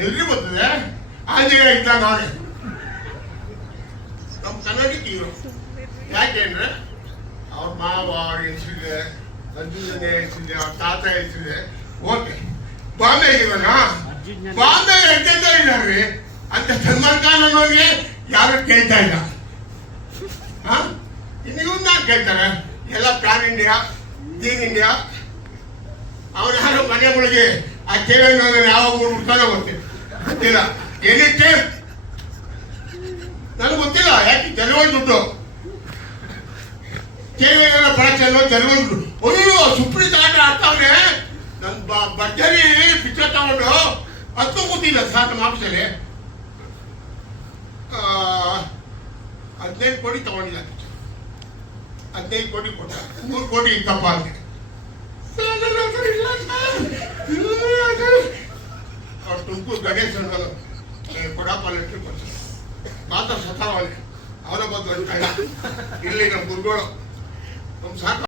ಎಲ್ರಿಗೂ ಬರ್ತದೆ. ಆಂಜನೇಯ ಇದ್ದಾಗ ಅವನೇ ನಮ್ಮ ಕನ್ನಡಕ್ಕೆ ಹೀರೋ. ಯಾಕೆಂದ್ರೆ ಅವ್ರ ಮಾವ ಅವ್ರ ಹೆಸರಿದೆ, ಅರ್ಜುನನ ಹೆಸರಿದೆ, ಅವ್ರ ತಾತ ಹೆಸರಿದೆ. ಓಕೆ, ಬಾಂಬೆ ಇದೀವನ, ಬಾಂಬೆ ಎಂತ ಇದ್ದಾರ್ರಿ ಅಂತ ಸಲ್ಮಾನ್ ಖಾನ್ ಅನ್ನೋರಿಗೆ ಯಾರು ಕೇಳ್ತಾ ಇಲ್ಲ. ಇನ್ನು ಯಾರು ಕೇಳ್ತಾರೆ? ಎಲ್ಲ ಪ್ಯಾನ್ ಇಂಡಿಯಾ, ಟೀಮ್ ಇಂಡಿಯಾ. ಅವನ ಯಾರು ಮನೆ ಮುಳುಗಿ ಆ ಕೇಳ ಯಾವಾಗ ಹುಡ್ತಾನೆ ಗೊತ್ತಿಲ್ಲ. ಏನಿಟ್ಟೆ ನನಗೆ ಗೊತ್ತಿಲ್ಲ. ಯಾಕೆ ಕೆಲವೊಂದು ದುಡ್ಡು ಕೇಳಿಲ್ಲ, ಬಹಳ ಕೆಲವೊಂದು ದುಡ್ಡು. ಅಯ್ಯೋ ಸುಪ್ರೀಂ ತಗೊಂಡ್ರೆ ಆಗ್ತಾವನೆ. ನನ್ನ ಭರ್ಜರಿ ಪಿಕ್ಚರ್ ತಗೊಂಡು ಹತ್ತು ಗೊತ್ತಿಲ್ಲ ಸರ್. ನಮ್ಮ ಆಫೀಸಲ್ಲಿ 15 ಕೋಟಿ ತಗೊಂಡಿಲ್ಲ. 15 ಕೋಟಿ ಕೊಟ್ಟ, 3 ಕೋಟಿ ಇತ್ತಪ್ಪ ಅಂತ. ಅವ್ರು ತುಮಕೂರು ಗಣೇಶ್ ಕೊಡಪ್ಪ ಲೆಟ್ರಿ ಕೊಡ್ತಾರೆ. ಮಾತ್ರ ಸತಾವನೆ ಅವನ ಬಂದು ಇಲ್ಲಿ ನಮ್ಮ ಗುರುಗಳು ನಮ್ಮ ಸಾಕು